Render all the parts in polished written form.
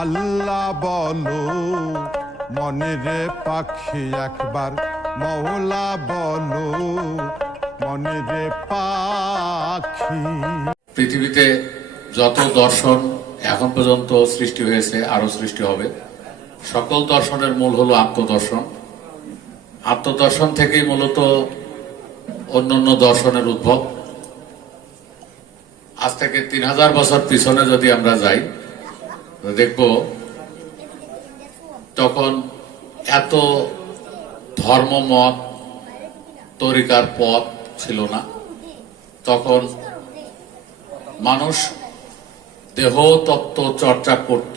আল্লাহ বলো মনেরে পাখি একবার, মওলা বলো মনেরে পাখি। পৃথিবীতে যত দর্শন এখন পর্যন্ত সৃষ্টি হয়েছে, আরো সৃষ্টি হবে, সকল দর্শনের মূল হলো আত্মদর্শন। আত্মদর্শন থেকেই মূলত অন্যান্য দর্শনের উদ্ভব। আজ থেকে 3000 বছর পিছনে যদি আমরা যাই, দেখব তখন এত ধর্মমত তরিকার পথ ছিল না। তখন মানুষ দেহ তত্ত্ব চর্চা করত,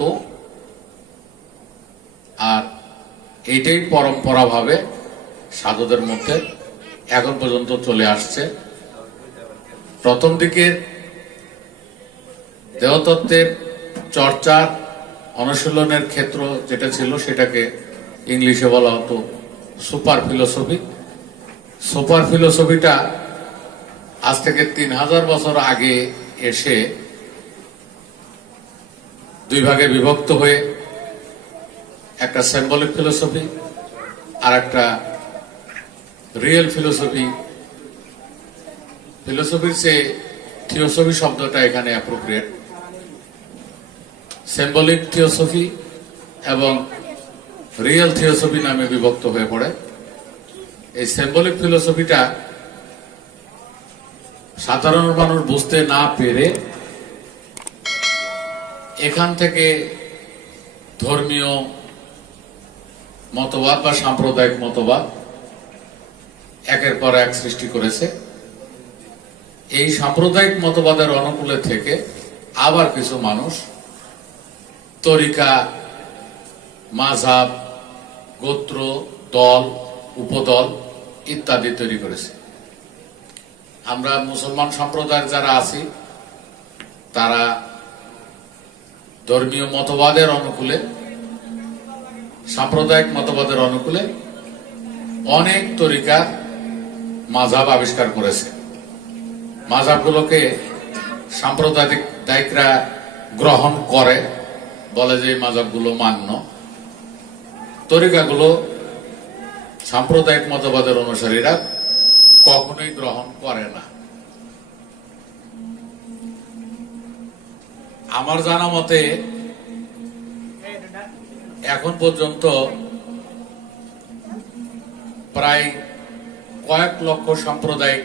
আর এইটাই পরম্পরা ভাবে সাধুদের মধ্যে এখন পর্যন্ত চলে আসছে। প্রথম দিকে দেহতত্ত্বের চর্চার অনুশীলনের ক্ষেত্র যেটা ছিল সেটাকে ইংলিশে বলা হতো সুপার ফিলোসফি। সুপার ফিলোসফিটা আজ থেকে 3000 বছর আগে এসে দুই ভাগে বিভক্ত হয়ে একটা সিম্বলিক ফিলোসফি আর একটা রিয়েল ফিলোসফি। ফিলোসফির চেয়ে থিওসফি শব্দটা এখানে অ্যাপ্রোপ্রিয়েট। সিম্বলিক থিওসফি এবং রিয়েল থিওসফি নামে বিভক্ত হয়ে পড়ে। এই সিম্বলিক ফিলোসফিটা সাধারণ মানুষ বুঝতে না পেরে এখান থেকে ধর্মীয় মতবাদ বা সাম্প্রদায়িক মতবাদ একের পর এক সৃষ্টি করেছে। এই সাম্প্রদায়িক মতবাদের অনুকূলে থেকে আবার কিছু মানুষ তরিকা, মাযহাব, গোত্র, দল, উপদল ইত্যাদি তৈরি করেছে। আমরা মুসলমান সম্প্রদায়ের যারা আছি তারা ধর্মীয় মতবাদের অনুকূলে, সাম্প্রদায়িক মতবাদের অনুকূলে অনেক তরিকা, মাযহাব আবিষ্কার করেছে। মাযহাবগুলোকে সাম্প্রদায়িকরা গ্রহণ করে, বলে যে মাযহাবগুলো মান্য। তরিকাগুলো সাম্প্রদায়িক মতবাদের অনুসারীরা কখনোই গ্রহণ করে না। আমার জানা মতে এখন পর্যন্ত প্রায় কয়েক লক্ষ সাম্প্রদায়িক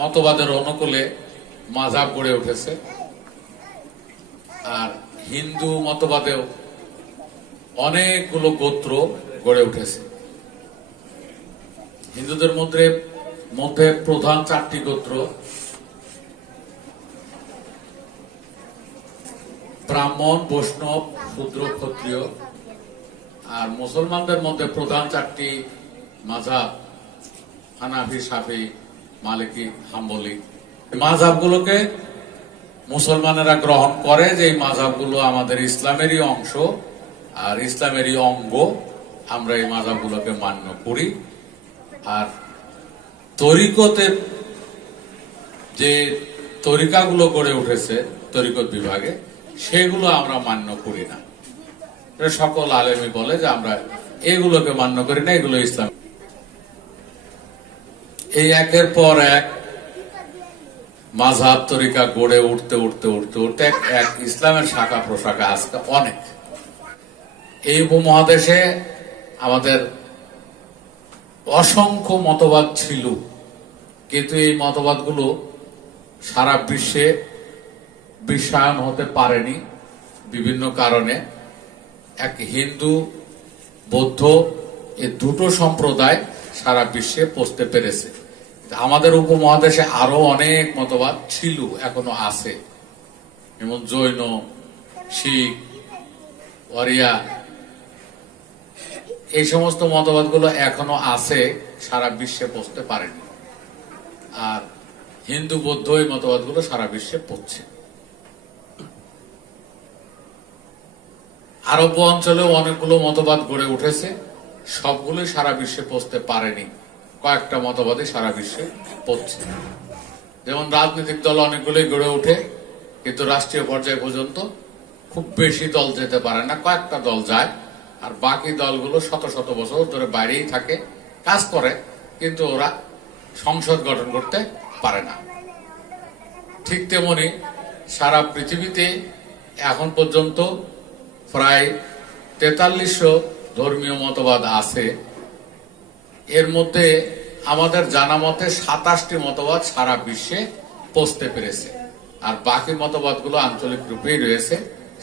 মতবাদের অনুকূলে মাযহাব গড়ে উঠেছে। আর হিন্দু মতবাদেও অনেকগুলো গোত্র গড়ে উঠেছে। হিন্দুদের মধ্যে প্রধান 4টি গোত্র: ব্রাহ্মণ, বৈষ্ণব, শূদ্র, ক্ষত্রিয়। আর মুসলমানদের মধ্যে প্রধান 4টি মাযহাব: হানাফি, শাফি, মালিকি, হাম্বলি। মাযহাবগুলোকে মুসলমানেরা গ্রহণ করে যে এই মাযহাবগুলো আমাদের ইসলামেরই অংশ আর ইসলামেরই অঙ্গ, আমরা এই মাযহাবগুলোকে মান্য করি। আর তরিকতের যে তরিকাগুলো গড়ে উঠেছে তরিকত বিভাগে, সেগুলো আমরা মান্য করি না। সকল আলেমই বলে যে আমরা এগুলোকে মান্য করি না, এগুলো ইসলাম। এই একের পর এক মাযহাব তরিকা গড়ে উঠতে উঠতে উঠতে উঠতে এক ইসলামের শাখা প্রশাখা আজকে অনেক। এই উপমহাদেশে আমাদের অসংখ্য মতবাদ ছিল, কিন্তু এই মতবাদগুলো সারা বিশ্বে বিশ্বায়ন হতে পারেনি বিভিন্ন কারণে। এক হিন্দু, বৌদ্ধ, এই দুটো সম্প্রদায় সারা বিশ্বে পৌঁছতে পেরেছে। আমাদের উপমহাদেশে আরো অনেক মতবাদ ছিল, এখনো আছে, যেমন জৈন, শিখ, ওয়ারিয়া। এই সমস্ত মতবাদগুলো এখনো আছে, সারা বিশ্বে পৌঁছতে পারেনি। আর হিন্দু, বৌদ্ধ এই মতবাদগুলো সারা বিশ্বে পৌঁছছে। আরব অঞ্চলেও অনেকগুলো মতবাদ গড়ে উঠেছে, সবগুলোই সারা বিশ্বে পৌঁছতে পারেনি। কয়েকটা মতবাদে সারা বিশ্বে পৌঁছছে। যেমন রাজনৈতিক দল অনেকগুলোই গড়ে ওঠে, কিন্তু রাষ্ট্রীয় পর্যায় পর্যন্ত খুব বেশি দল যেতে পারে না, কয়েকটা দল যায়, আর বাকি দলগুলো শত শত বছর ধরে বাইরেই থাকে, কাজ করে, কিন্তু ওরা সংসদ গঠন করতে পারে না। ঠিক তেমনি সারা পৃথিবীতে এখন পর্যন্ত প্রায় 4300 ধর্মীয় মতবাদ আছে। এর মধ্যে আমাদের জানা মতে 27টি মতবাদ সারা বিশ্বে পৌঁছতে পেরেছে, আর বাকি মতবাদগুলো আঞ্চলিক রূপেই রয়েছে,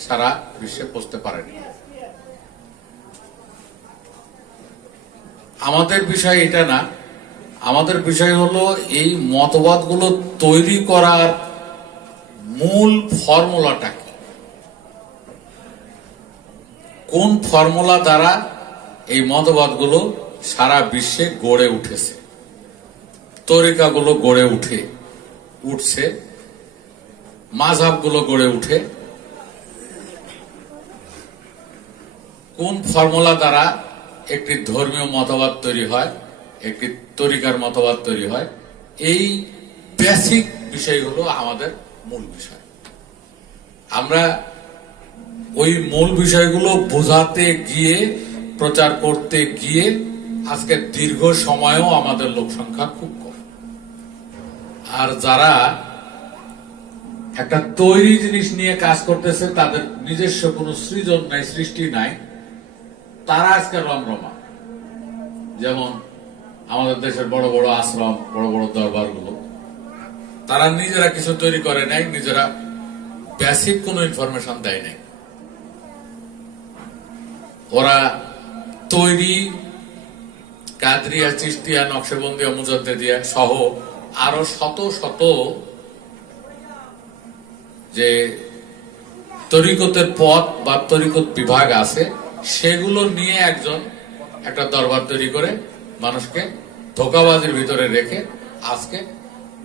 সারা বিশ্বে পৌঁছতে পারেনি। আমাদের বিষয় এটা না, আমাদের বিষয় হলো এই মতবাদগুলো তৈরি করার মূল ফর্মুলাটা কি, কোন ফর্মুলা দ্বারা এই মতবাদগুলো সারা বিশ্বে গড়ে উঠেছে, তরিকাগুলো গড়ে উঠছে, মাযহাবগুলো গড়ে উঠে, কোন ফর্মুলা দ্বারা একটি ধর্মীয় মতবাদ তৈরি হয়, একটি তরিকার মতবাদ তৈরি হয়। এই বেসিক বিষয়গুলো আমাদের মূল বিষয়। আমরা ওই মূল বিষয়গুলো বোঝাতে গিয়ে, প্রচার করতে গিয়ে আজকে দীর্ঘ সময়েও আমাদের লোক সংখ্যা খুব কম। আর যারা একটা তৈরি জিনিস নিয়ে কাজ করতেছে, তাদের নিজস্ব কোনো সৃজন নাই, সৃষ্টি নাই, তারা আজকে রমরমা। যেমন আমাদের দেশের বড় বড় আশ্রম, বড় বড় দরবারগুলো, তারা নিজেরা কিছু তৈরি করে নাই, নিজেরা বেসিক কোনো ইনফরমেশন দেয় নাই। ওরা তৈরি কাদরিয়া, চিশতিয়া, নকশবন্দিয়া, মুজাদ্দেদিয়া সহ আরো শত শত যে তরিকতের পথ বা তরিকত বিভাগ আছে, সেগুলো নিয়ে একটা দরবার তৈরি করে মানুষকে ধোঁকাবাজির ভিতরে রেখে আজকে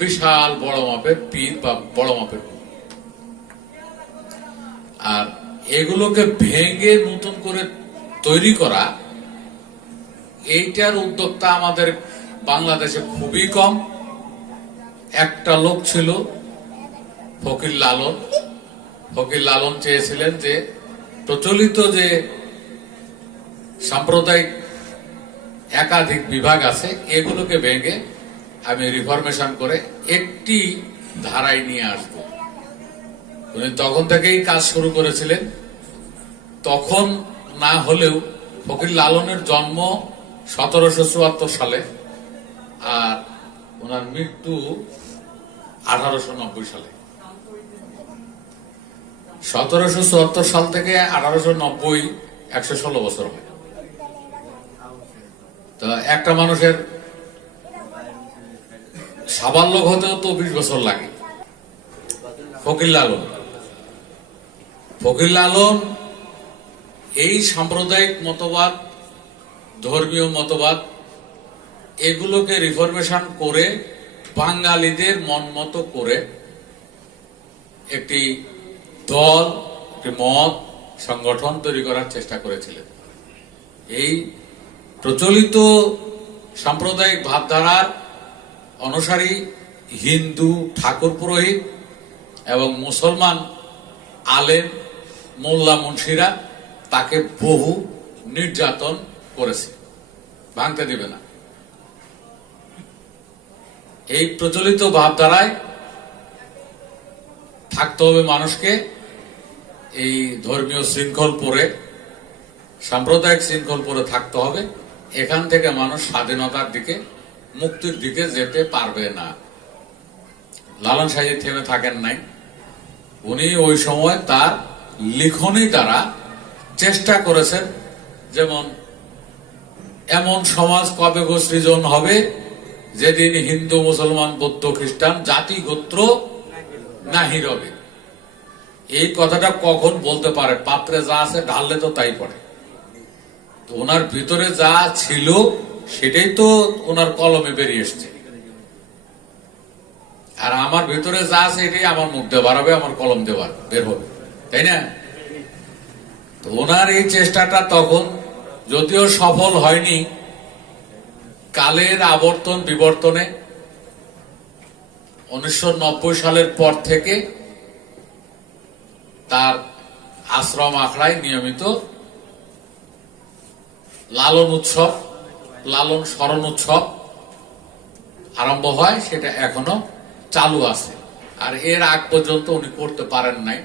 বিশাল বড় মাপের পীর বা বড় মাপের, আর এগুলোকে ভেঙে নতুন করে তৈরি করা, এইটার উদ্যোক্তা আমাদের বাংলাদেশে খুবই কম। একটা লোক ছিল ফকির লালন। ফকির লালন চেয়েছিলেন যে প্রচলিত যে সাম্প্রদায়িক একাধিক বিভাগ আছে, এগুলোকে ভেঙে আমি রিফরমেশন করে একটি ধারায় নিয়ে আসব। উনি তখন থেকেই কাজ শুরু করেছিলেন। তখন না হলেও ফকির লালনের জন্ম 1774 সালে, আর ওনার মৃত্যু 1890 সালে। 1774 সাল থেকে 1890 116 বছর হয়। তো একটা মানুষের সাবালক হতেও তো 20 বছর লাগে। ফকির লালন এই সাম্প্রদায়িক মতবাদ, ধর্মীয় মতবাদ, এগুলোকে রিফরমেশন করে বাঙালিদের মন মতো করে একটি দল, একটি মত, সংগঠন তৈরি করার চেষ্টা করেছিলেন। এই প্রচলিত সাম্প্রদায়িক ভাবধারার অনুসারী হিন্দু ঠাকুর পুরোহিত এবং মুসলমান আলেম, মোল্লা, মুন্সিরা তাকে বহু নির্যাতন করেছে, ভাঙতে দিবে না। এই প্রচলিত ভাবধারায় থাকতে হবে মানুষকে, এই ধর্মীয় শৃঙ্খল পরে, সাম্প্রদায়িক শৃঙ্খল পরে থাকতে হবে। এখান থেকে মানুষ স্বাধীনতার দিকে, মুক্তির দিকে যেতে পারবে না। লালন সাহেব থেমে থাকেন নাই। উনি ওই সময় তার লিখনী দ্বারা চেষ্টা করেছেন, যেমন এমন সমাজ কবে গো সৃজন হবে যেদিন হিন্দু, মুসলমান, বৌদ্ধ, খ্রিস্টান জাতি গোত্র নাহি রবে। এই কথাটা কখন বলতে পারে? পাত্রে যা আছে ঢাললে তো তাই পড়ে। তো ওনার ভিতরে যা ছিল সেটাই তো ওনার কলমে বেরিয়ে এসছে, আর আমার ভিতরে যা আছে এটাই আমার মুখ দিয়ে বার হবে, আমার কলম দিয়ে বের হবে, তাই না? তো ওনার এই চেষ্টাটা তখন যদিও সফল হয়নি, কালের আবর্তন বিবর্তনে 1990 সালের পর থেকে তার আশ্রম আখড়ায় নিয়মিত লালন উৎসব, লালন স্মরণ উৎসব আরম্ভ হয়, সেটা এখনো চালু আছে। আর এর আগ পর্যন্ত উনি করতে পারেন নাই,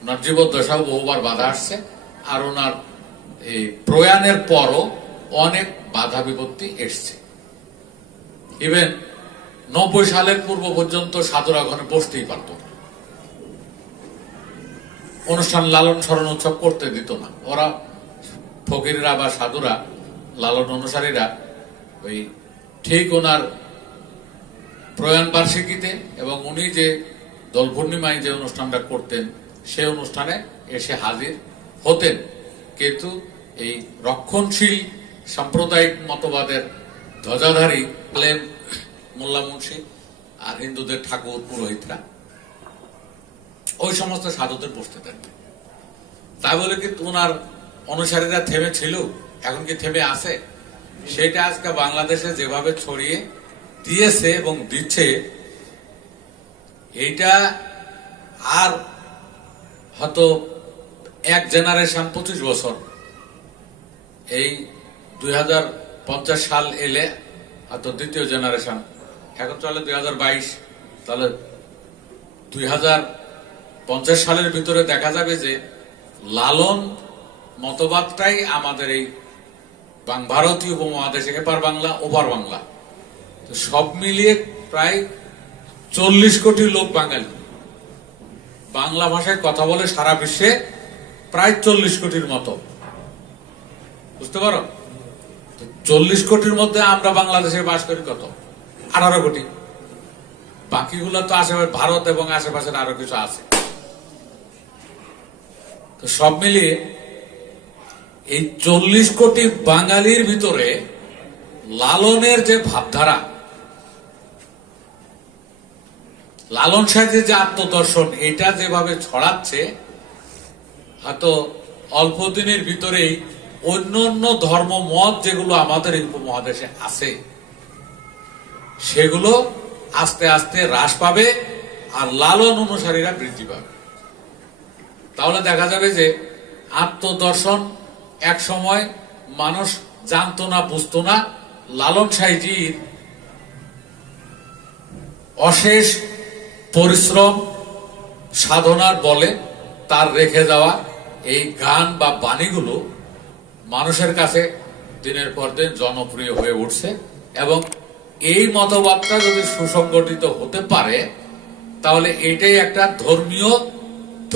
ওনার জীবদ্দশাও বহুবার বাধা আসছে, আর ওনার এই প্রয়াণের পরও অনেক বাধা বিপত্তি এসছে। ইভেন 90 সালের পূর্ব পর্যন্ত সাধুরা ওখানে বসতেই পারত না, অনুষ্ঠান লালন স্মরণ উৎসব করতে দিত না। ওরা ফকিররা বা সাধুরা, লালন অনুসারীরা ওই ঠিক ওনার প্রয়াণ বার্ষিকীতে এবং উনি যে দোল পূর্ণিমায় যে অনুষ্ঠানটা করতেন সেই অনুষ্ঠানে এসে হাজির হতেন, কিন্তু এই রক্ষণশীল সাম্প্রদায়িক মতবাদের ধ্বজাধারী আলেম, মোল্লা মুন্সি আর হিন্দুদের ঠাকুর পুরোহিতরা ওই সমস্ত সাধুদের বসতে দেন। তাই বলে কি ওনার অনুসারীরা থেমে ছিল? এখন কি থেমে আছে? সেটা আজকে বাংলাদেশে যেভাবে ছড়িয়ে দিয়েছে এবং দিচ্ছে, এইটা আর হয়তো এক জেনারেশন 25 বছর, এই 2050 সাল এলে হয়তো দ্বিতীয় জেনারেশন, এখন চলে 2022, তাহলে 2050 সালের ভিতরে দেখা যাবে যে লালন মতবাদটাই আমাদের এই ভারতীয় উপমহাদেশে এপার বাংলা ওপার বাংলা তো সব মিলিয়ে প্রায় 40 কোটি লোক বাঙালি, বাংলা ভাষায় কথা বলে সারা বিশ্বে প্রায় 40 কোটির মতো, বুঝতে পারো? 40 কোটির মধ্যে আমরা বাংলাদেশে বাস করি কত? 18 কোটি। বাকিগুলো তো আশেপাশে ভারত এবং আশেপাশের আরো কিছু আছে। তো সব মিলিয়ে এই 40 কোটি বাঙালির ভিতরে লালনের যে ভাবধারা, লালন সাহেবের যে আত্মদর্শন, এটা যেভাবে ছড়াচ্ছে, হয়তো অল্প দিনের ভিতরেই অন্য অন্য ধর্ম মত যেগুলো আমাদের এই উপমহাদেশে আছে সেগুলো আস্তে আস্তে হ্রাস পাবে আর লালন অনুসারীরা বৃদ্ধি পাবে। তাহলে দেখা যাবে যে আত্মদর্শন এক সময় মানুষ জানতো না, বুঝতো না। লালন সাহেবজির অশেষ পরিশ্রম সাধনার বলে তার রেখে যাওয়া এই গান বা বাণীগুলো মানুষের কাছে দিনের পর দিন জনপ্রিয় হয়ে উঠছে, এবং এই মতবাদটা যদি সুসংগঠিত হতে পারে তাহলে এটাই একটা ধর্মীয়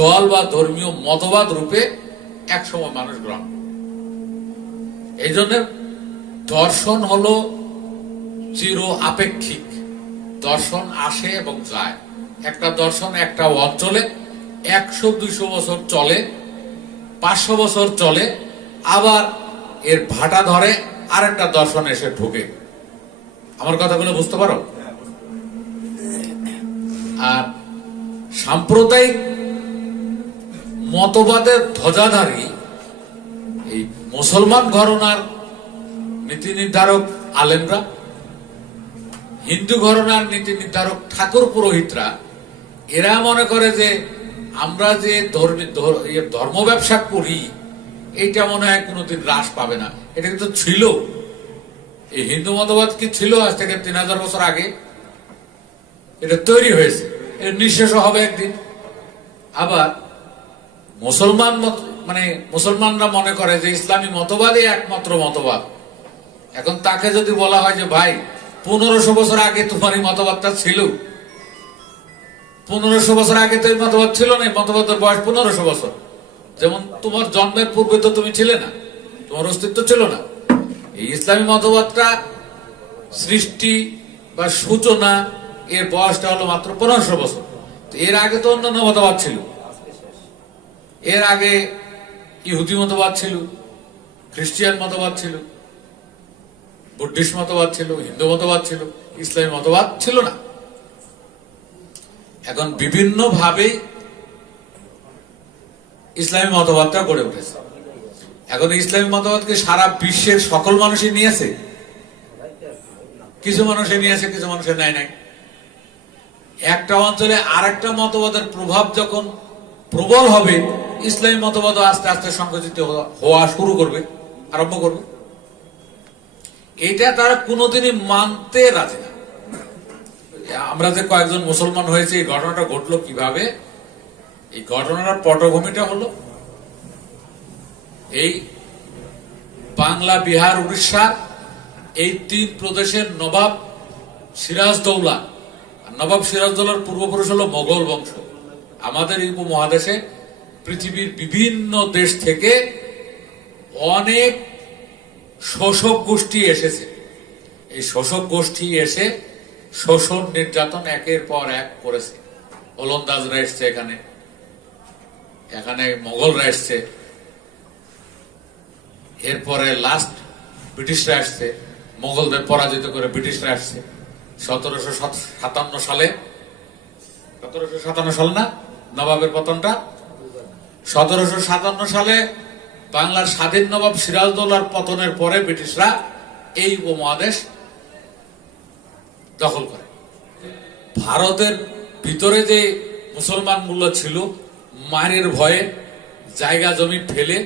দল বা ধর্মীয় মতবাদ রূপে একসময় মানুষ গ্রহণ। এই জন্য দর্শন হলো চির আপেক্ষিক, দর্শন আসে এবং যায়। একটা দর্শন একটা অঞ্চলে 100-200 বছর চলে, 500 বছর চলে, আবার এর ভাটা ধরে আরেকটা দর্শন এসে ঢুকে। আমার কথাগুলো বুঝতে পারো? আর সাম্প্রদায়িক মতবাদের ধ্বজাধারী এই মুসলমান ঘরানার নীতি নির্ধারক আলেমরা, হিন্দু ঘরানার নীতি নির্ধারক ঠাকুর পুরোহিতরা, এরা মনে করে যে আমরা যে ধর্ম ব্যবসা করি এইটা মনে হয় কোনোদিন হ্রাস পাবে না। এটা কিন্তু ছিল, এই হিন্দু মতবাদ কি ছিল আজ থেকে 3000 বছর আগে? এটা তৈরি হয়েছে, এটা নিঃশেষ হবে একদিন। আবার মুসলমানরা মনে করে যে ইসলামী মতবাদই একমাত্র মতবাদ। এখন তাকে যদি বলা হয় যে ভাই 1500 বছর আগে তোমার এই মতবাদটা ছিল, 1500 বছর আগে তো এই মতবাদ ছিল না, এই মতবাদের বয়স 1500 বছর। যেমন তোমার জন্মের পূর্বে তো তুমি ছিলে না, তোমার অস্তিত্ব ছিল না। এই ইসলামী মতবাদটা সৃষ্টি বা সূচনা, এর বয়সটা হলো মাত্র 1500 বছর। এর আগে তো অন্যান্য মতবাদ ছিল, এর আগে ইহুদি মতবাদ ছিল, খ্রিস্টান মতবাদ ছিল, বুদ্ধিস্ট মতবাদ ছিল, হিন্দু মতবাদ ছিল, ইসলামী মতবাদ ছিল না। এখন বিভিন্ন ভাবে ইসলামী মতবাদটা গড়ে উঠেছে। এখন ইসলামী মতবাদকে সারা বিশ্বের সকল মানুষই নিয়েছে, কিছু মানুষে নিয়েছে, কিছু মানুষের নেয় নাই। একটা অঞ্চলে আর একটা মতবাদের প্রভাব যখন প্রবল হবে, ইসলামী মতবাদ আস্তে আস্তে সংকুচিত হওয়া শুরু করবে, আরম্ভ করবে। এটা তারা কোনোদিনই মানতে রাজি না। আমরা যে কয়েকজন মুসলমান হয়েছে, এই ঘটনাটা ঘটলো কিভাবে? এই ঘটনার পটভূমিটা হলো এই বাংলা, বিহার, উড়িষ্যা এই 3 প্রদেশের নবাব সিরাজদৌলা। নবাব সিরাজদৌলার পূর্বপুরুষ হলো মোগল বংশ। আমাদের এই উপমহাদেশে পৃথিবীর বিভিন্ন দেশ থেকে অনেক শোষক গোষ্ঠী এসেছে। এই শোষক গোষ্ঠী এসে শোষণ নির্যাতন একের পর এক করেছে। ওলন্দাজরা এসছে, এখানে মোগলরা এসছে, এরপরে লাস্ট ব্রিটিশরা আসছে, মোগলদের পরাজিত করে ব্রিটিশরা আসছে 1757 সালে। 1757 সালে না নবাবের পতনটা? 1757 সালে বাংলার স্বাধীন নবাব সিরাজদৌলার পতনের পরে ব্রিটিশরা এই উপমহাদেশ দখল করে। ভারতের ভিতরে যে মুসলমানগুলো ছিল, মারের ভয়ে জায়গা জমি ফেলে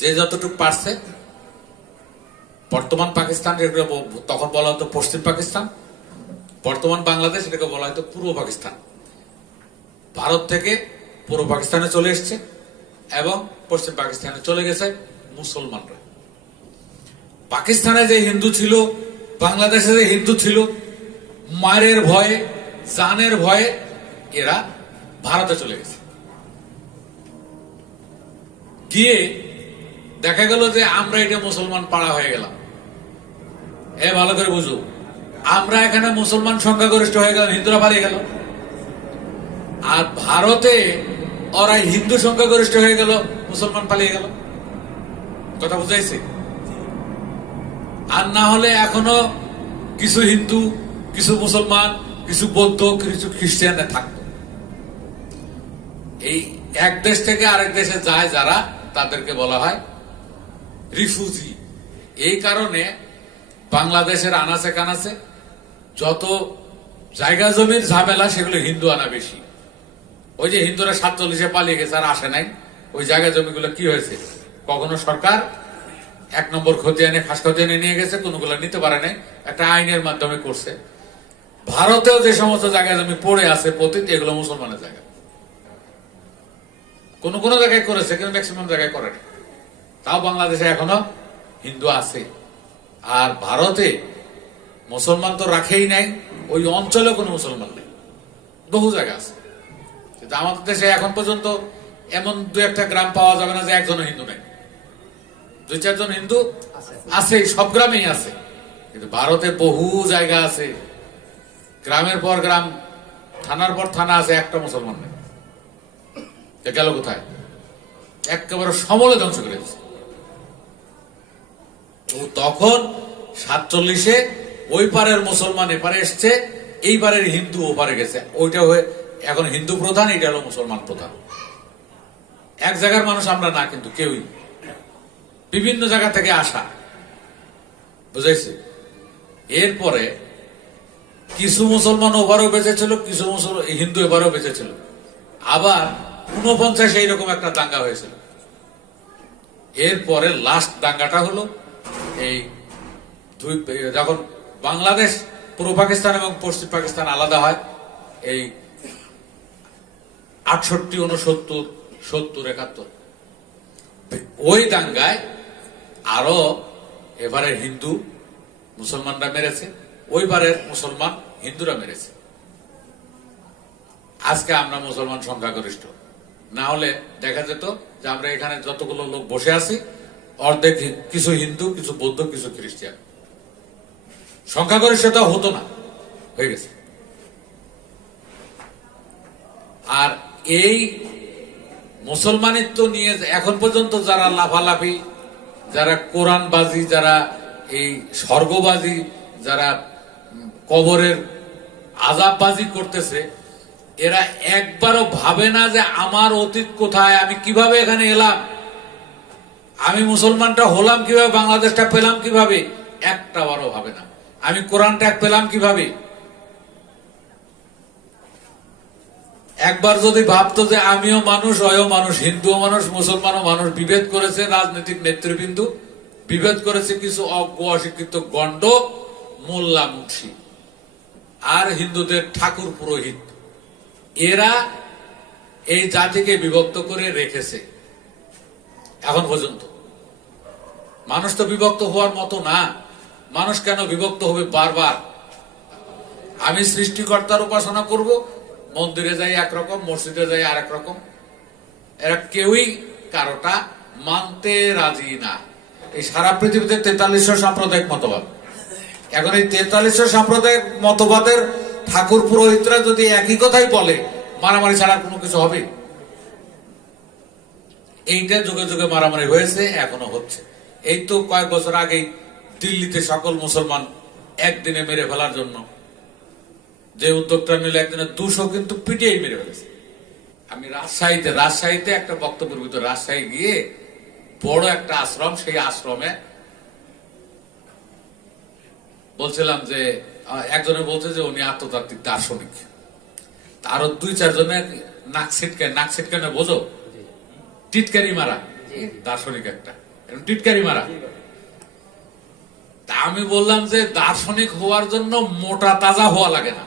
যে যতটুকু পারছে, বর্তমান পাকিস্তান, তখন বলা হতো পশ্চিম পাকিস্তান, বর্তমান বাংলাদেশ, এটাকে বলা হতো পূর্ব পাকিস্তান। ভারত থেকে পূর্ব পাকিস্তানে চলে এসছে এবং পশ্চিম পাকিস্তানে চলে গেছে মুসলমানরা। পাকিস্তানে যে হিন্দু ছিল, বাংলাদেশে যে হিন্দু ছিল, মায়ের ভয়ে, জানের ভয়ে এরা ভারতে চলে গেছে। গিয়ে দেখা গেল যে আমরা এটা মুসলমান পাড়া হয়ে গেলাম। ভালো করে বুঝো, আমরা এখানে মুসলমান সংখ্যাগরিষ্ঠ হয়ে গেলাম, হিন্দুরা পালিয়ে গেল। আর ভারতে ওরা হিন্দু সংখ্যাগরিষ্ঠ হয়ে গেল, মুসলমান পালিয়ে গেল। কথা বুঝাইছে? আর না হলে এখনো কিছু হিন্দু, কিছু মুসলমান, কিছু বৌদ্ধ, কিছু খ্রিস্টান থাকতো। এই এক দেশ থেকে আরেক দেশে যায় যারা, তাদেরকে বলা হয় রিফিউজি। এই কারণে বাংলাদেশের আনাচে কানাচে যত জায়গা জমির ঝামেলা, সেগুলো হিন্দু আনা বেশি। ওই যে হিন্দুরা 47-এ পালিয়ে গেছে আর আসে নাই, ওই জায়গা জমিগুলো কি হয়েছে? কখনো সরকার 1 নম্বর খতিয়ানে, খাস খতিয়ানে নিয়ে গেছে, কোনগুলো নিতে পারে নাই, একটা আইনের মাধ্যমে করছে। ভারতেও যে সমস্ত জায়গা জমি পড়ে আছে পতিত, এগুলো মুসলমানের জায়গা। কোন কোন জায়গায় করেছে, কিন্তু ম্যাক্সিমাম জায়গায় করে না। তাও বাংলাদেশে এখনো হিন্দু আছে। আর ভারতে মুসলমান তো রাখেই নাই, ওই অঞ্চলে কোনো মুসলমান নেই, বহু জায়গা আছে। কিন্তু আমাদের দেশে এখন পর্যন্ত এমন 2-1টা গ্রাম পাওয়া যাবে না যে একজনও হিন্দু নেই। 2-4 জন হিন্দু আছে, সব গ্রামেই আছে। কিন্তু ভারতে বহু জায়গা আছে, গ্রামের পর গ্রাম, থানার পর থানা আছে, একটা মুসলমান নেই। গেল কোথায়? একেবারে সমলে ধ্বংস করে দিচ্ছে। তখন 47-এ ওই পারের মুসলমান এপারে এসছে, এই পারের হিন্দু ওপারে গেছে। ওইটা হয়ে এখন হিন্দু প্রধান, এটা হলো মুসলমান প্রধান। এক জায়গার মানুষ আমরা না, কিন্তু কেউই বিভিন্ন জায়গা থেকে আসা, বুঝাইছে? এরপরে কিছু মুসলমান ওপারেও বেঁচে ছিল, কিছু হিন্দু এবারেও বেঁচে ছিল। আবার 49 এইরকম একটা দাঙ্গা হয়েছিল। এরপরে লাস্ট দাঙ্গাটা হলো এই যখন বাংলাদেশ, পূর্ব পাকিস্তান এবং পশ্চিম পাকিস্তান আলাদা হয়, এই 68, 69, 70, 71 ওই দাঙ্গায় আরো এবারে হিন্দু মুসলমানরা মেরেছে, ওইবারের মুসলমান হিন্দুরা মেরেছে। আজকে আমরা মুসলমান সংখ্যাগরিষ্ঠ, না হলে দেখা যেত যে আমরা এখানে যতগুলো লোক বসে আছি, অর্ধেক কিছু হিন্দু, কিছু বৌদ্ধ, কিছু খ্রিস্টান। সংখ্যাগরিষ্ঠতা হতো না, হয়ে গেছে। আর এই মুসলমানিত্ব নিয়ে এখন পর্যন্ত যারা লাফালাফি, যারা কোরআনবাজি, যারা এই স্বর্গবাজি, যারা কবরের আযাববাজি করতেছে, এরা একবারও ভাবে না যে আমার অতীত কোথায়, আমি কিভাবে এখানে এলাম, আমি মুসলমানটা হলাম কিভাবে, বাংলাদেশটা পেলাম কিভাবে, একটা বারও ভাবে না। আমি কোরআনটা পেলাম কিভাবে, একবার যদি ভাবতো যে আমিও মানুষ, অয়ও মানুষ, হিন্দুও মানুষ, মুসলমানও মানুষ, বিভেদ করেছে রাজনৈতিক নেতৃবৃন্দ, বিভেদ করেছে কিছু অজ্ঞ অশিক্ষিত গণ্ড, মোল্লা মুন্সি আর হিন্দুদের ঠাকুর পুরোহিত, এরা এই জাতিকে বিভক্ত করে রেখেছে এখন পর্যন্ত। মানুষ তো বিভক্ত হওয়ার মতো না, মানুষ কেন বিভক্ত হবে বারবার? আমি সৃষ্টিকর্তার উপাসনা করব, মন্দিরে যাই একরকম, মসজিদে যাই আরেক রকম, এরা কেউই কারোটা মানতে রাজি না। এই সারা পৃথিবীতে 4300 সাম্প্রদায়িক মতবাদ। এখন এই 4300 সাম্প্রদায়িক মতবাদের ঠাকুর পুরোহিতরা যদি একই কথাই বলে, মারামারি ছাড়া কোনো কিছু হবে? এইটা যুগে যুগে মারামারি হয়েছে, এখনো হচ্ছে। এই তো কয়েক বছর আগেই দিল্লিতে সকল মুসলমান একদিনে মেরে ফেলার জন্য যে উদ্যোগটা নিল, একদিনে 200 কিন্তু পিটিয়ে মেরে ফেলেছে। আমি রাজশাহীতে একটা বক্তব্যের ভিতরে রাজশাহী গিয়ে বড় একটা আশ্রম, সেই আশ্রমে বলছিলাম যে একজনে বলছে যে উনি আত্মতাত্ত্বিক দার্শনিক, আরো 2-4 জনের নাক ছিটকে না, বোঝো, টিটকারি মারা দার্শনিক, একটা টিটকারি মারা। তা আমি বললাম যে দার্শনিক হওয়ার জন্য মোটা তাজা হওয়া লাগে না,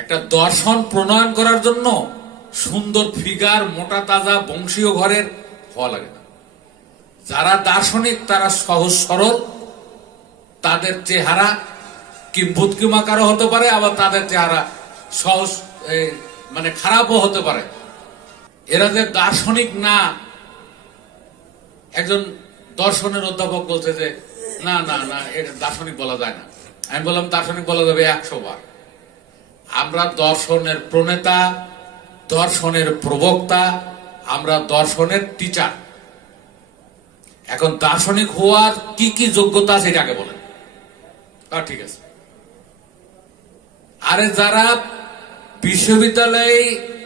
একটা দর্শন প্রণয়ন করার জন্য সুন্দর ফিগার, মোটা তাজা বংশীয় ঘরের হওয়া লাগে না। যারা দার্শনিক তারা সহজ সরল, তাদের চেহারা কিম্ভূত কিমাকারও হতে পারে, আবার তাদের চেহারা সহজ মানে খারাপও হতে পারে। এরা যে দার্শনিক না, একজন দর্শনের অধ্যাপক বলছে যে না না না, এটা দার্শনিক বলা যায় না। আমি বললাম দার্শনিক বলা যাবে 100 বার। আমরা দর্শনের প্রণেতা, দর্শনের প্রবক্তা, আমরা দর্শনের টিচার। এখন দার্শনিক হওয়ার কি কি যোগ্যতা সেটাকে বলেন, ঠিক আছে। আরে যারা বিশ্ববিদ্যালয়ে,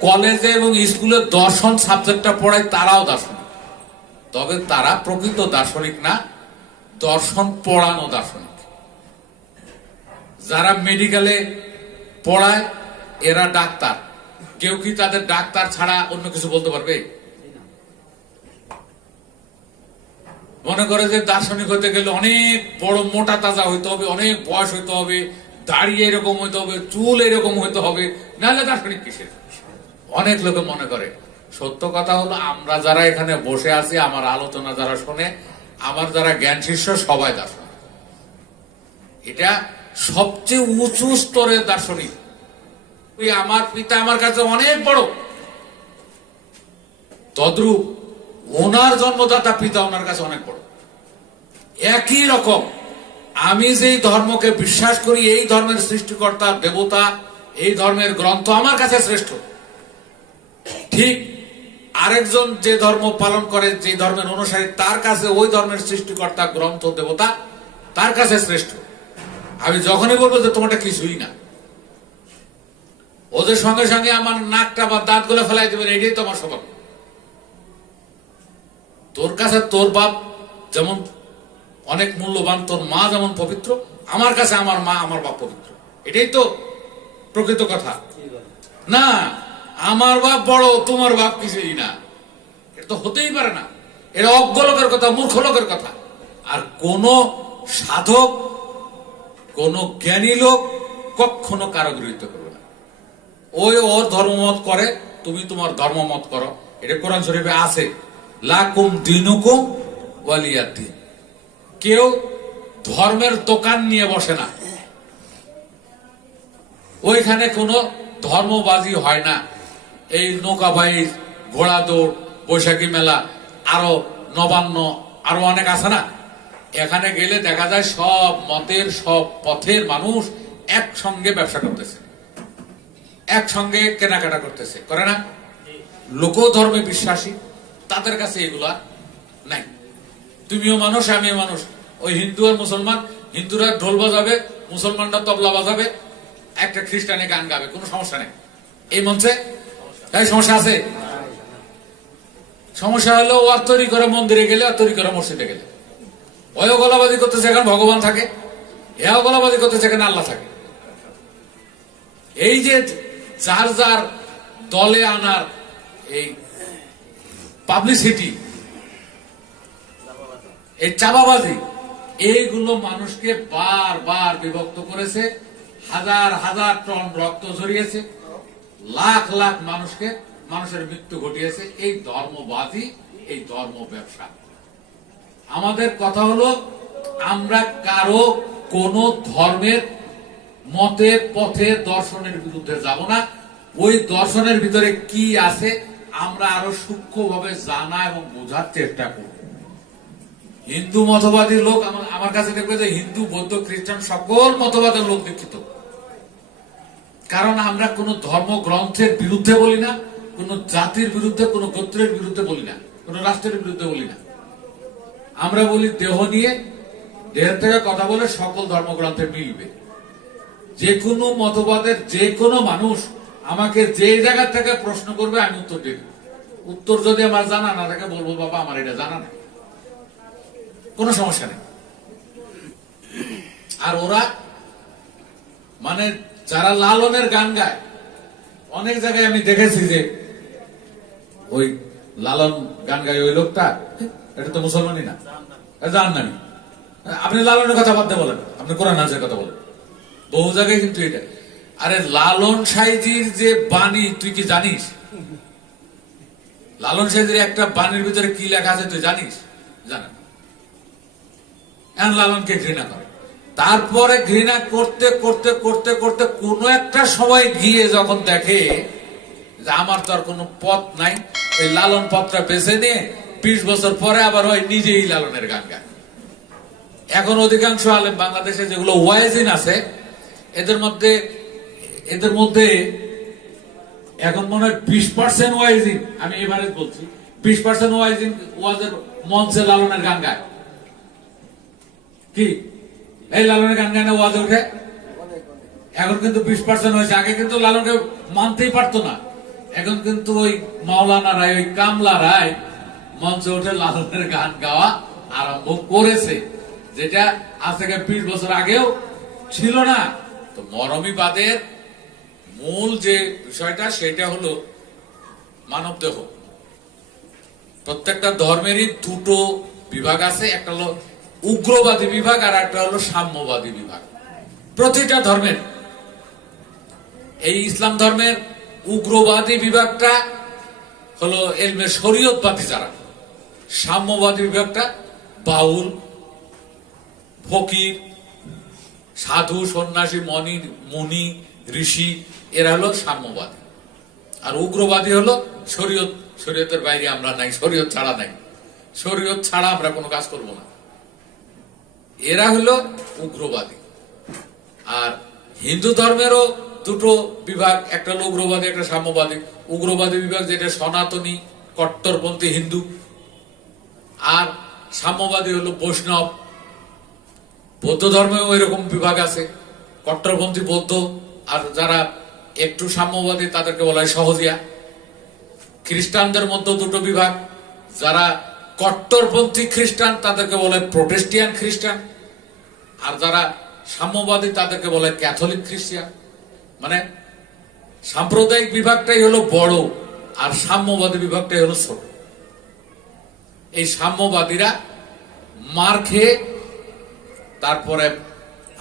কলেজে এবং স্কুলে দর্শন সাবজেক্টটা পড়ায় তারাও দার্শনিক, তবে তারা প্রকৃত দার্শনিক না, দর্শন পড়ানো দার্শনিক। যারা মেডিকেলে পড়ায় এরা ডাক্তার। কেউ কি তাদের ডাক্তার ছাড়া অন্য কিছু বলতে পারবে? মনে করে যে দার্শনিক হতে গেলে অনেক বড় মোটা তাজা হইতে হবে, অনেক বয়স হইতে হবে, দাড়ি এরকম হইতে হবে, চুল এরকম হইতে হবে, নাহলে দার্শনিক কিসের? অনেক লোকে মনে করে। সত্য কথা হলো, আমরা যারা এখানে বসে আছি, আমার আলোচনা যারা শোনে, আমার যারা জ্ঞান শিষ্য, সবাই দার্শনিক। এটা সবচেয়ে উঁচু স্তরের দার্শনিক। আমার পিতা আমার কাছে অনেক বড়, তদ্রূপ ওনার জন্মদাতা পিতা ওনার কাছে অনেক বড়। একই রকম আমি যেই ধর্মকে বিশ্বাস করি, এই ধর্মের সৃষ্টিকর্তা দেবতা, এই ধর্মের গ্রন্থ আমার কাছে শ্রেষ্ঠ। ঠিক আরেকজন যে ধর্ম পালন করে, যে ধর্মের অনুসারী, তার কাছে ওই ধর্মের সৃষ্টিকর্তা, গ্রন্থ, দেবতা তার কাছে শ্রেষ্ঠ। আমি যখনই বলবো যে তোমারটা কিছুই না, ওদের সঙ্গে সঙ্গে আমার নাকটা বা দাঁত গুলো ফেলাই দেবেন, এটাই তোমার স্বভাব। তোর কাছে তোর বাপ যেমন অনেক মূল্যবান, তোর মা যেমন পবিত্র, আমার কাছে আমার মা আমার বাপ পবিত্র। এটাই তো প্রকৃত কথা না। আমার বাপ বড়, তোমার বাপ কিছুই না, এটা তো হতেই পারে না। এটা অজ্ঞ লোকের কথা, মূর্খ লোকের কথা। আর কোন সাধক, কোন জ্ঞানী লোক কখনো কারো বিরোধিতা করবে না। ওই ওর ধর্মমত করে, তুমি তোমার ধর্মমত করো। এটা কোরআন শরীফে আছে, লাকুম দিনুকুম ওয়ালিয়াদ্দিন। কেউ ধর্মের দোকান নিয়ে বসে না, ওইখানে কোনো ধর্মবাজি হয় না। এই নৌকাবাহী, ঘোড়া দৌড়, বৈশাখী মেলা, আরো নবান্ন, আরো অনেক আছে না। এখানে গেলে দেখা যায় সব মতের, সব পথের মানুষ একসঙ্গে ব্যবসা করতেছে, একসঙ্গে কেনাকাটা করতেছে, করে না? লোক ধর্মে বিশ্বাসী, তাদের কাছে এগুলা নাই। তুমিও মানুষ, আমিও মানুষ। ওই হিন্দু আর মুসলমান, হিন্দুরা ঢোল বাজাবে, মুসলমানরা তবলা বাজাবে, একটা খ্রিস্টানে গান গাবে, কোনো সমস্যা নেই। এই মঞ্চে তাই সমস্যা আছে? সমস্যা হলো ও তৈরি করে মন্দিরে গেলে, আর তৈরি করে মসজিদে গেলে। ওও গলাবাজি করতেছে এখানে ভগবান থাকে, এও গলাবাজি করতেছে এখানে আল্লাহ থাকে। এই যে যার যার দলে আনার এই পাবলিসিটি, এই চাপাবাজি, এইগুলো মানুষকে বারবার বিভক্ত করেছে। হাজার হাজার টন রক্ত ঝরিয়েছে, লাখ লাখ মানুষের মৃত্যু ঘটিয়েছে এই ধর্মবাদী, এই ধর্ম ব্যবসা। আমাদের কথা হলো, আমরা কারো কোন ধর্মের মতে, পথে, দর্শনের বিরুদ্ধে যাব না। ওই দর্শনের ভিতরে কি আছে আমরা আরো সূক্ষ্মভাবে জানা এবং বোঝার চেষ্টা করব। হিন্দু মতবাদী লোক আমার কাছে দেখবে যে হিন্দু, বৌদ্ধ, খ্রিস্টান সকল মতবাদের লোক দীক্ষিত। কারণ আমরা কোন ধর্মগ্রন্থের বিরুদ্ধে বলি না, কোন জাতির বিরুদ্ধে, কোন গোত্রের বিরুদ্ধে বলি না, কোন রাষ্ট্রের বিরুদ্ধে বলি না। আমরা বলি দেহ নিয়ে, দেহের থেকে কথা বলে সকল ধর্মগ্রন্থে মিলবে। যে কোনো মতবাদের যে কোনো মানুষ আমাকে যে জায়গা থেকে প্রশ্ন করবে আমি উত্তর দেব। উত্তর যদি আমার জানা না থাকে বলবো বাবা আমার এটা জানা নেই, কোনো সমস্যা নেই। আর ওরা মানে যারা লালনের গান গায়, অনেক জায়গায় আমি দেখেছি যে ওই লালন গান গায় ওই লোকটা, এটা তো মুসলমানই না, জাহান্নামী। আপনি লালনের কথা বাদ দিয়ে বলেন, আপনি কোরআন হাদিসের কথা বলেন, বহু জায়গায় কিন্তু এটা। আরে লালন সাইজির যে বাণী তুই কি জানিস? লালন সাইজির একটা বাণীর ভিতরে কি লেখা আছে তুই জানিস? জানা। এখন লালনকে ঘৃণা করে, তারপরে ঘৃণা করতে করতে করতে করতে কোন একটা সময় গিয়ে যখন দেখে যে আমার তো আর কোনো পথ নাই, এই লালন পথটা বেছে নিয়ে 20 বছর পরে আবার হয় নিজেই লালনের গান গায়। এখন অধিকাংশ আলেম বাংলাদেশে যেগুলো ওয়াইজিন আছে, এদের মধ্যে এখন মনে হয় 20% ওয়াইজিন, আমি এবারে বলছি 20% ওয়াইজিন ওয়াজের মঞ্চে লালনের গান গায়। কি এই লালনের গান গায় না ওয়াজে উঠে? এখন কিন্তু 20% হয়েছে। আগে কিন্তু লালনকে মানতেই পারতো না, এখন কিন্তু ওই মাওলানা রায়, ওই কামলা রায় মঞ্চে উঠে লালনের গান গাওয়া আরম্ভ করেছে, যেটা আজ থেকে 20 বছর আগেও ছিল না। তো মরমীবাদের মূল যে বিষয়টা সেটা হলো মানব দেহ। প্রত্যেকটা ধর্মেরই দুটো বিভাগ আছে, একটা হলো উগ্রবাদী বিভাগ আর একটা হলো সাম্যবাদী বিভাগ। প্রতিটা ধর্মের, এই ইসলাম ধর্মের উগ্রবাদী বিভাগটা হলো এলমে শরীয়তবাদী যারা, সাম্যবাদী বিভাগটা বাউল, ফকির, সাধু, সন্ন্যাসী, মুনি, ঋষি, এরা হলো সাম্যবাদী। আর উগ্রবাদী হলো শরীয়তের বাইরে আমরা নাই, শরীয়ত ছাড়া নাই, শরীয়ত ছাড়া আমরা কোনো কাজ করব না, এরা হলো উগ্রবাদী। আর হিন্দু ধর্মেরও দুটো বিভাগ, একটা হলো উগ্রবাদী, একটা সাম্যবাদী। উগ্রবাদী বিভাগ যেটা সনাতনী কট্টরপন্থী হিন্দু, আর সাম্যবাদী হলো বৈষ্ণব। বৌদ্ধ ধর্মেও এরকম বিভাগ আছে, কট্টরপন্থী বৌদ্ধ, আর যারা একটু সাম্যবাদী তাদেরকে বলা হয় সহজিয়া। খ্রিস্টানদের মধ্যে দুটো বিভাগ, যারা কট্টরপন্থী খ্রিস্টান তাদেরকে বলে প্রোটেস্টিয়ান খ্রিস্টান, আর যারা সাম্যবাদী তাদেরকে বলে ক্যাথলিক খ্রিস্টান। মানে সাম্প্রদায়িক বিভাগটাই হলো বড় আর সাম্যবাদী বিভাগটাই হলো ছোট। এই সাম্যবাদীরা মার খেয়ে তারপরে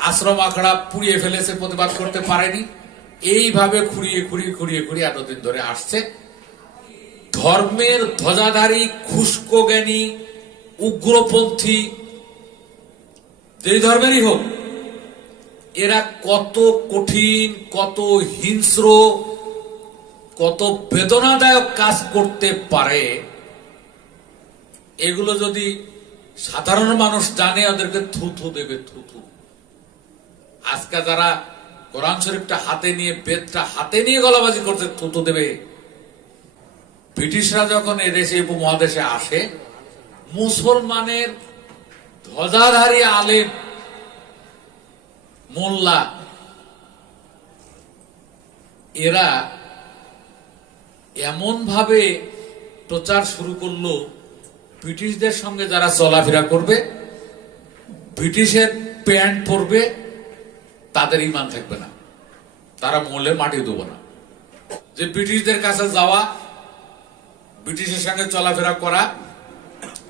আশ্রম আখড়া পুড়িয়ে ফেলেছে, প্রতিবাদ করতে পারেনি, এইভাবে খুঁড়িয়ে এতদিন ধরে আসছে। ধর্মের ধ্বজাধারী, খুস্কো জ্ঞানী, উগ্রপন্থী যে ধর্মেরই হোক, এরা কত কঠিন, কত হিংস্র, কত বেদনাদায়ক কাজ করতে পারে, এগুলো যদি সাধারণ মানুষ জানে ওদেরকে থুথু দেবে, থুথু। আজকে যারা কোরআন শরীফটা হাতে নিয়ে, বেদটা হাতে নিয়ে গলাবাজি করছে, থুথু দেবে। ব্রিটিশরা যখন এদেশে, উপমহাদেশে আসে, মুসলমানের ধ্বজাধারী আলেম, মোল্লা, এরা এমন ভাবে প্রচার শুরু করলো, ব্রিটিশদের সঙ্গে যারা চলাফেরা করবে, ব্রিটিশের প্যান্ট পরবে, তাদের ঈমান থাকবে না, তারা মরলে মাটি দেব না। যে ব্রিটিশদের কাছে যাওয়া, ব্রিটিশের সঙ্গে চলাফেরা করা,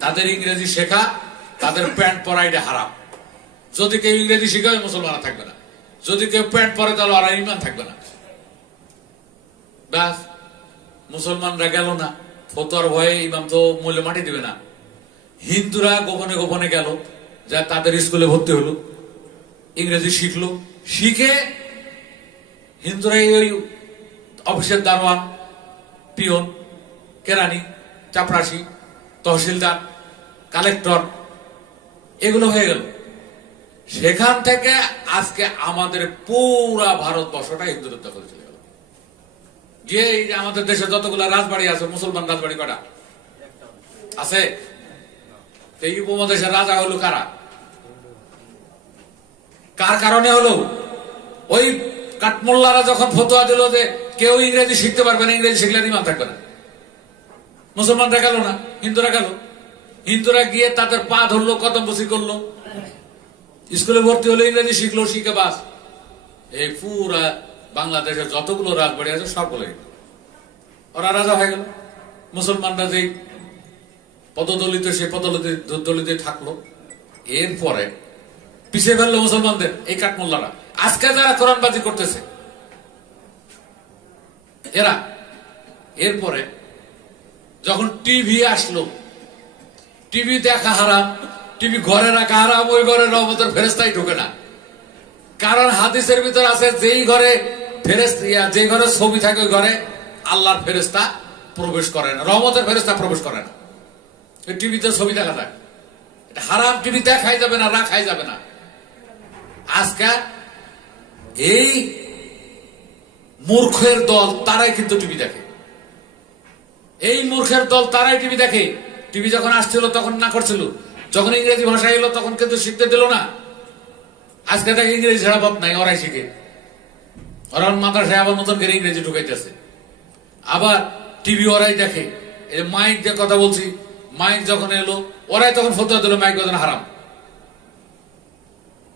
তাদের ইংরেজি শেখা, তাদের প্যান্ট পরা, এটা হারাম। যদি কেউ ইংরেজি শিখায় মুসলমান থাকবে না, যদি কেউ প্যান্ট পরে তাহলে আর ইমান থাকবে না। ব্যাস, মুসলমানরা গেল না, ফতোয়ার ভয়ে ইমাম তো মূল্য মাটি দিবে না। হিন্দুরা গোপনে গোপনে গেল, যা তাদের স্কুলে ভর্তি হলো, ইংরেজি শিখলো, শিখে হিন্দুরা ওই অফিসের দারোয়ান, পিয়ন, কেরানি, চাপরাশি, তহসিলদার, কালেক্টর, এগুলো হয়ে গেল। সেখান থেকে আজকে আমাদের পুরা ভারতবর্ষটা হিন্দুদের দখলে চলে গেল। গিয়ে এই যে আমাদের দেশে যতগুলো রাজবাড়ি আছে, মুসলমান রাজবাড়ি কটা আছে? এই উপমহাদেশের রাজা হলো কারা? কার কারণে হলো? ওই কাঠমোল্লারা যখন ফতোয়া দিল যে কেউ ইংরেজি শিখতে পারবে না, ইংরেজি শিখলে ইমান থাকবে না, মুসলমানরা গেল না, হিন্দুরা গেল। হিন্দুরা গিয়ে তাদের পা ধরলো, কদম বসি করলো, স্কুলে ভর্তি হলো, ইংরেজি শিখলো, শিখে বাস এই পুরা বাংলাদেশের যতগুলো রাজবাড়ি আছে সবগুলো ওরা রাজা হয়ে গেল। মুসলমানরা যে পদদলিত, সেই পদদলিতে থাকলো। এরপরে পিছিয়ে ফেললো মুসলমানদের এই কাঠমোল্লারা। আজকে যারা কোরআনবাজি করতেছে এরা, এরপরে যখন টিভি আসলো, টিভি দেখা হারাম, টিভি ঘরে রাখা হারাম, ওই ঘরে রহমতের ফেরেস্তাই ঢোকে না। কারণ হাদিসের ভিতর আছে যেই ঘরে যে ঘরে ছবি থাকে ওই ঘরে আল্লাহর ফেরেস্তা প্রবেশ করে না, রহমতের ফেরেস্তা প্রবেশ করে না। ওই টিভিতে ছবি দেখা যায়, এটা হারাম। টিভি দেখাই যাবে না, রাখাই যাবে না। আজকে এই মূর্খের দল তারাই কিন্তু টিভি দেখে, এই মূর্খের দল তারাই টিভি দেখে। টিভি যখন আসছিল তখন না করছিল, যখন ইংরেজি ভাষা এলো তখন কিন্তু শিখতে দিল না। আজকে তাকে ইংরেজি ছাড়া পথ নাই, ওরাই শিখে। ওরা মাদ্রাসায় আবার নতুন করে ইংরেজি ঢুকাইতেছে, আবার টিভি ওরাই দেখে। এই মাইক দিয়ে কথা বলছি, মাইক যখন এলো ওরাই তখন ফতোয়া দিল মাইক বাজানো হারাম,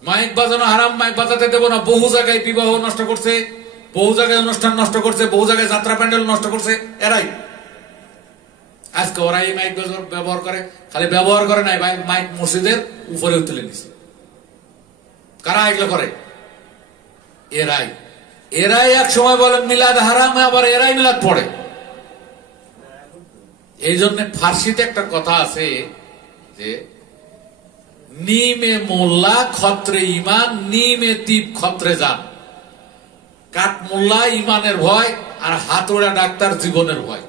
মাইক বাজানো হারাম, মাইক বাজাতে দেবো না। বহু জায়গায় বিবাহ নষ্ট করছে, বহু জায়গায় অনুষ্ঠান নষ্ট করছে, বহু জায়গায় যাত্রা প্যান্ডেল নষ্ট করছে এরাই। আজকে ওরাই মাইক ব্যবহার করে, খালি ব্যবহার করে নাই, মাইক মসজিদের উপরে তুলে নিছে। কারা এগুলো করে? এরাই। এরাই এক সময় বলে মিলাদ হারাম, আবার এরাই মিলাদ পড়ে। এই জন্য ফার্সিতে একটা কথা আছে যে নিমে মোল্লা খত্রে ইমান, নিমে তিপ খত্রে যান। কাঠ মোল্লা ইমানের ভয়, আর হাতুড়া ডাক্তার জীবনের ভয়।